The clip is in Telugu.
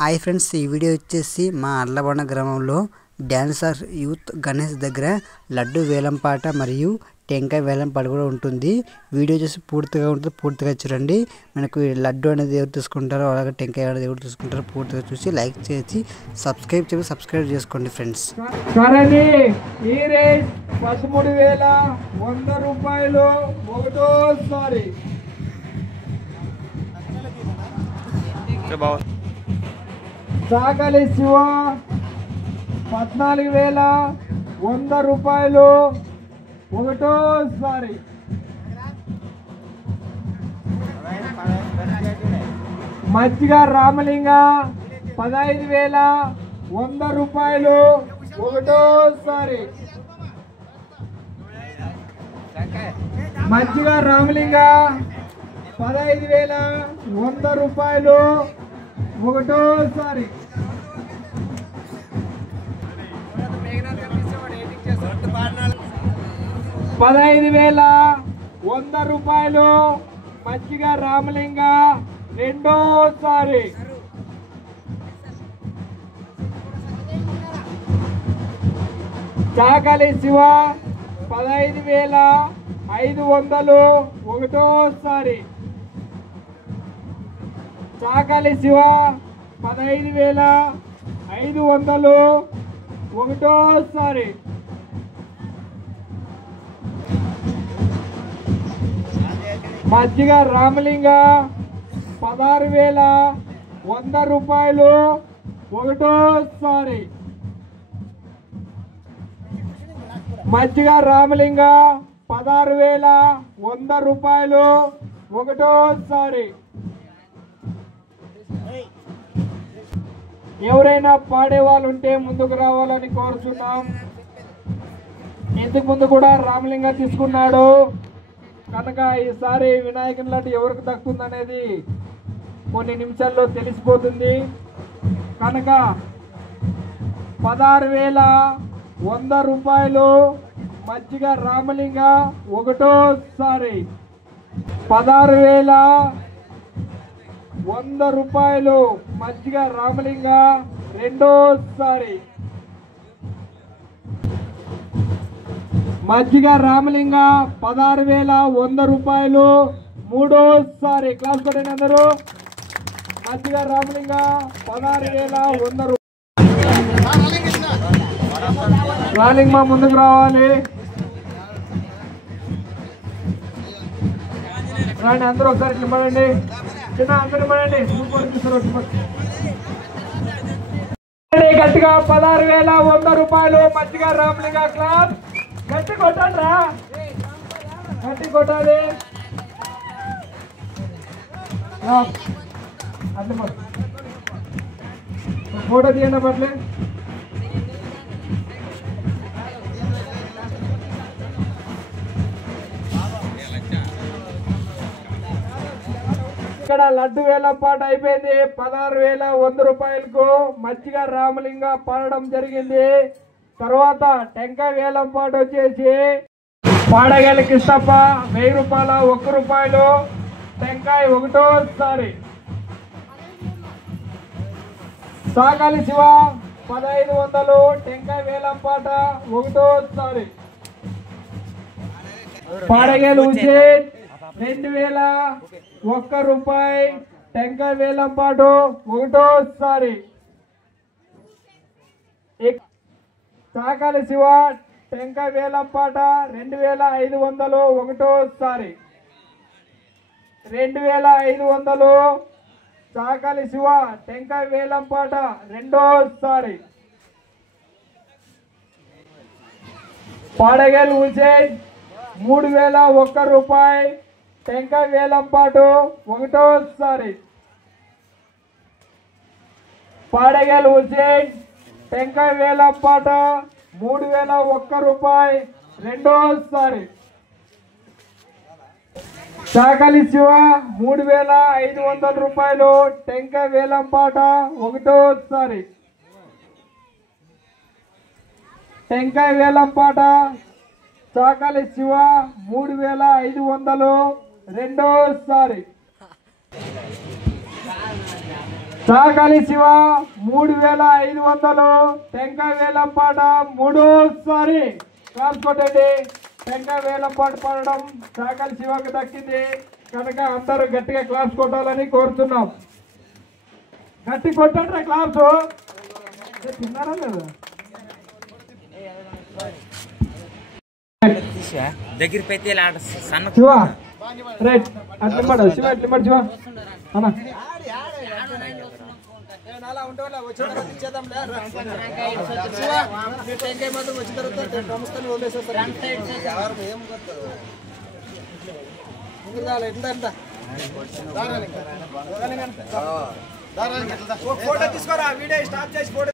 హాయ్ ఫ్రెండ్స్, ఈ వీడియో వచ్చేసి మా అర్లబండ గ్రామంలో డాన్సర్ యూత్ గణేష్ దగ్గర లడ్డు వేలంపాట మరియు టెంకాయ వేలంపాట కూడా ఉంటుంది. వీడియో వచ్చేసి పూర్తిగా ఉంటుంది, పూర్తిగా చూడండి. మనకు లడ్డు అనేది ఎవరు తీసుకుంటారో అలాగే టెంకాయ అనేది ఎవరు తీసుకుంటారో పూర్తిగా చూసి లైక్ చేసి సబ్స్క్రైబ్ చేసుకోండి ఫ్రెండ్స్. 13,100 రూపాయలు ఒకటోసారి. సాగలి శివ 14,100 రూపాయలు ఒకటోసారి. మజ్జిగ రామలింగ 15,100 రూపాయలు ఒకటోసారి. మజ్జిగ రామలింగ 15,100 రూపాయలు ఒకటోసారి. 15,100 రూపాయలు మజ్జిగ రామలింగ రెండోసారి. చాకలి శివ 15,500 ఒకటోసారి. చాకలి శివ 15,500 ఒకటోసారి. మజ్జిగ రామలింగ 16,100 రూపాయలు ఒకటోసారి. మజ్జిగ రామలింగ 16,100 రూపాయలు ఒకటోసారి. ఎవరైనా పాడే వాళ్ళు ఉంటే ముందుకు రావాలని కోరుతున్నాం. ఇంతకు ముందు కూడా రామలింగ తీసుకున్నాడు కనుక ఈసారి వినాయకుని లాంటి ఎవరికి దక్కుతుందనేది కొన్ని నిమిషాల్లో తెలిసిపోతుంది. కనుక 16,100 రూపాయలు మజ్జిగ రామలింగ ఒకటోసారి. 16,100 రూపాయలు మజ్జిగ రామలింగ రెండోసారి. మజ్జిగ రామలింగ 16,100 రూపాయలు మూడోసారి. క్లాస్ కొట్టండి అందరూ. మజ్జిగ రామలింగ 16,100 రాలింగ్ మా ముందుకు రావాలి. రాండి అందరూ ఒకసారి ఇవ్వండి. చిన్న అందరూ ఇవ్వండి. గట్టిగా 16,100 రూపాయలు మజ్జిగ రామలింగ. క్లాస్ గట్టి కొట్టాలి రా, గట్టి కొట్టాలి. అట్లా ఫోటో తీయండి పట్లే. ఇక్కడ లడ్డు వేలంపాట అయిపోయింది. 16,100 రూపాయలకు మజ్జిగ రామలింగ పాడడం జరిగింది. తర్వాత టెంకాయ వేలంపాట వచ్చేసి పాడగల కిష్టప్ప 1,000 రూపాయల 1 రూపాయలు టెంకాయ ఒకటోసారి. సాగాలి శివ 1,500 టెంకాయ వేలంపాట ఒకటోసారి. పాడగేలు హుసేన్ 2,001 రూపాయి టెంకాయ వేలంపాట ఒకటోసారి. సాకాలి శివ టెంకాయ వేలంపాట 2,500 ఒకటోసారి. 2,500 సాకాలి శివ టెంకాయ వేలంపాట రెండోసారి. పాడగల్ హుసేన్ 3,001 రూపాయి టెంకాయ వేలంపాట ఒకటోసారి. పాడగల్ హుసేన్ టెంకాయ వేలంపాట 3,001 రూపాయి రెండోసారి. చాకలి శివ 3,500 రూపాయలు టెంకాయ వేలంపాట ఒకటోసారి. టెంకాయ వేలంపాట చాకలి శివ 3,500 రెండోసారి. సాకాలి శివ 3500, టెంకాయ వేలంపాట మూడోసారి క్లాస్ కొట్టండి. టెంకాయ వేలంపాట పడడం సాకాలి శివకు దక్కింది కనుక అందరూ గట్టిగా క్లాస్ కొట్టాలని కోరుతున్నాం. గట్టి కొట్టండి క్లాసు. తిన్నారా లేదా? దగ్గర పెట్టి శివ రైట్ అట్లా శివ ఎట్లా శివ అన్నా ఫోటో తీసుకోరా, వీడియో స్టార్ట్ చేసి ఫోటో